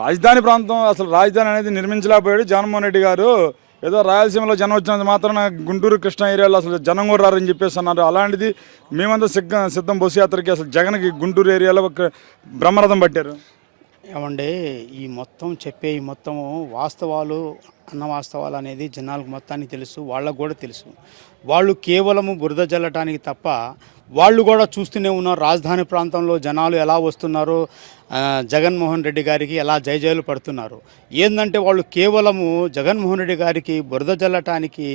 రాజధాని ప్రాంతం అసలు రాజధాని అనేది నిర్మించలేకపోయాడు జగన్మోహన్ రెడ్డి గారు. ఏదో రాయలసీమలో జనం వచ్చినంత మాత్రం గుంటూరు కృష్ణా ఏరియాలో అసలు జనం కూడా రారని చెప్పేసి అన్నారు. అలాంటిది మేమంతా సిద్ధం సిద్ధం బస్సు యాత్రకి అసలు జగన్కి గుంటూరు ఏరియాలో ఒక బ్రహ్మరథం పట్టారు. ఏమండి ఈ మొత్తం చెప్పే ఈ మొత్తం వాస్తవాలు అన్న వాస్తవాలు అనేది జనాలకు మొత్తానికి తెలుసు వాళ్ళకు కూడా తెలుసు. వాళ్ళు కేవలము బురద జల్లటానికి తప్ప వాళ్ళు కూడా చూస్తూనే ఉన్నారు. రాజధాని ప్రాంతంలో జనాలు ఎలా వస్తున్నారు? జగన్మోహన్ రెడ్డి గారికి ఎలా జయజయలు పడుతున్నారు? ఏంటంటే వాళ్ళు కేవలము జగన్మోహన్ రెడ్డి గారికి బురద జల్లటానికి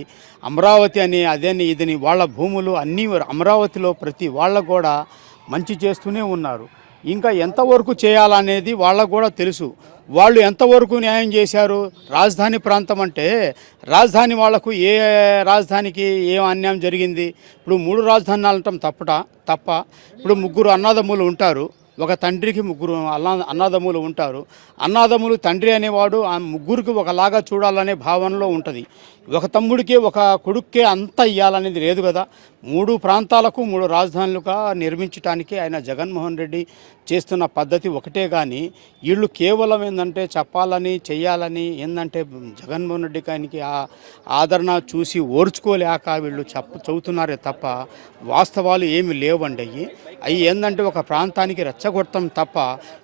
అమరావతి అని అదని ఇదని వాళ్ళ భూములు అన్నీ అమరావతిలో ప్రతి వాళ్ళకు కూడా మంచి చేస్తూనే ఉన్నారు. ఇంకా ఎంతవరకు చేయాలనేది వాళ్ళకు కూడా తెలుసు. వాళ్ళు ఎంతవరకు న్యాయం చేశారు? రాజధాని ప్రాంతం అంటే రాజధాని వాళ్ళకు ఏ రాజధానికి ఏం అన్యాయం జరిగింది? ఇప్పుడు మూడు రాజధానులు అనటం తప్పట తప్ప ఇప్పుడు ముగ్గురు అన్నదమ్ములు ఉంటారు. ఒక తండ్రికి ముగ్గురు అన్నా అన్నదమ్ములు ఉంటారు. అన్నదమ్ములు తండ్రి అనేవాడు ఆ ముగ్గురికి ఒకలాగా చూడాలనే భావనలో ఉంటుంది. ఒక తమ్ముడికి ఒక కొడుక్కే అంత ఇవ్వాలనేది లేదు కదా. మూడు ప్రాంతాలకు మూడు రాజధానులుగా నిర్మించడానికి ఆయన జగన్మోహన్ రెడ్డి చేస్తున్న పద్ధతి ఒకటే కానీ వీళ్ళు కేవలం ఏంటంటే చెప్పాలని చేయాలని ఏంటంటే జగన్మోహన్ రెడ్డి ఆయనకి ఆ ఆదరణ చూసి ఓర్చుకోలేక వీళ్ళు చెప్ప చదువుతున్నారే తప్ప వాస్తవాలు ఏమి లేవండి అవి అవి ఏంటంటే ఒక ప్రాంతానికి రెచ్చగొట్టం తప్ప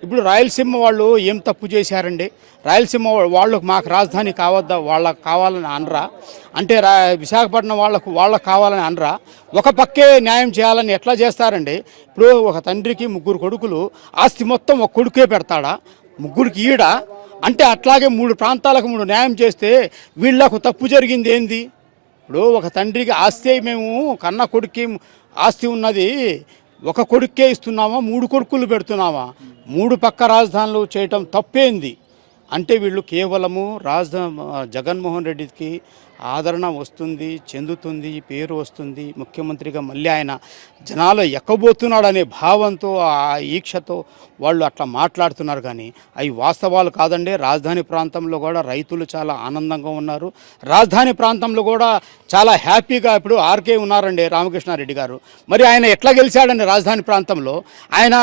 ఇప్పుడు రాయలసీమ వాళ్ళు ఏం తప్పు చేశారండి? రాయలసీమ వాళ్ళు వాళ్ళకు మాకు రాజధాని కావద్దా వాళ్ళకి కావాలని అనరా? అంటే రా విశాఖపట్నం వాళ్ళకు వాళ్ళకు కావాలని అనరా? ఒక పక్కే న్యాయం చేయాలని ఎట్లా చేస్తారండి? ఇప్పుడు ఒక తండ్రికి ముగ్గురు కొడుకులు ఆస్తి మొత్తం ఒక కొడుకే పెడతాడా? ముగ్గురికి ఈడ? అంటే అట్లాగే మూడు ప్రాంతాలకు మూడు న్యాయం చేస్తే వీళ్ళకు తప్పు జరిగింది ఏంది? ఇప్పుడు ఒక తండ్రికి ఆస్తి మేము కన్న కొడుక్కి ఆస్తి ఉన్నది ఒక కొడుక్కే ఇస్తున్నామా? మూడు కొడుకులు పెడుతున్నామా? మూడు పక్క రాజధానులు చేయటం తప్పేంది? అంటే వీళ్ళు కేవలము రాజధా జగన్మోహన్ రెడ్డికి ఆదరణ వస్తుంది చెందుతుంది పేరు వస్తుంది. ముఖ్యమంత్రిగా మళ్ళీ ఆయన జనాలు ఎక్కబోతున్నాడనే భావంతో ఆ ఈక్షతో వాళ్ళు అట్లా మాట్లాడుతున్నారు కానీ అవి వాస్తవాలు కాదండి. రాజధాని ప్రాంతంలో కూడా రైతులు చాలా ఆనందంగా ఉన్నారు. రాజధాని ప్రాంతంలో కూడా చాలా హ్యాపీగా ఇప్పుడు ఆర్కే ఉన్నారండి రామకృష్ణారెడ్డి గారు. మరి ఆయన ఎట్లా గెలిచాడండి రాజధాని ప్రాంతంలో? ఆయన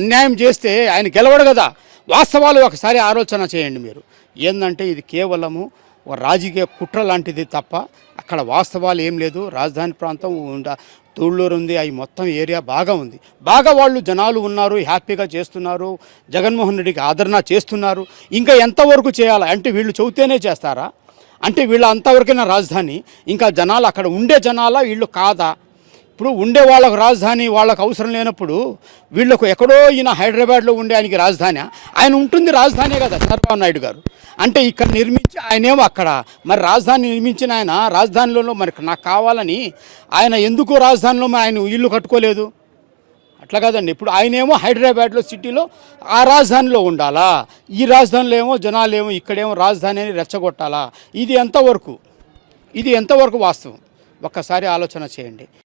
అన్యాయం చేస్తే ఆయన గెలవడు కదా. వాస్తవాలు ఒకసారి ఆలోచన చేయండి మీరు. ఏంటంటే ఇది కేవలము రాజకీయ కుట్ర లాంటిది తప్ప అక్కడ వాస్తవాలు ఏం లేదు. రాజధాని ప్రాంతం ఉండ తూళ్ళూరు ఉంది. అవి మొత్తం ఏరియా బాగా ఉంది. బాగా వాళ్ళు జనాలు ఉన్నారు హ్యాపీగా చేస్తున్నారు. జగన్మోహన్ రెడ్డికి ఆదరణ చేస్తున్నారు. ఇంకా ఎంతవరకు చేయాలి? అంటే వీళ్ళు చెబితేనే చేస్తారా? అంటే వీళ్ళ అంతవరకైనా రాజధాని? ఇంకా జనాలు అక్కడ ఉండే జనాల? వీళ్ళు కాదా? ఇప్పుడు ఉండే వాళ్ళకు రాజధాని వాళ్ళకు అవసరం లేనప్పుడు వీళ్ళకు ఎక్కడో ఈయన హైదరాబాద్లో ఉండే ఆయనకి రాజధాని. ఆయన ఉంటుంది రాజధానే కదా చంద్రబాబు నాయుడు గారు. అంటే ఇక్కడ నిర్మించి ఆయనేమో అక్కడ. మరి రాజధాని నిర్మించిన ఆయన రాజధానిలో మరి నాకు కావాలని ఆయన ఎందుకు రాజధానిలో మరి ఆయన ఇల్లు కట్టుకోలేదు? అట్లా కాదండి. ఇప్పుడు ఆయనేమో హైదరాబాద్లో సిటీలో ఆ రాజధానిలో ఉండాలా? ఈ రాజధానిలో ఏమో జనాలు ఏమో ఇక్కడేమో రాజధాని అని రెచ్చగొట్టాలా? ఇది ఎంతవరకు? ఇది ఎంతవరకు వాస్తవం? ఒక్కసారి ఆలోచన చేయండి.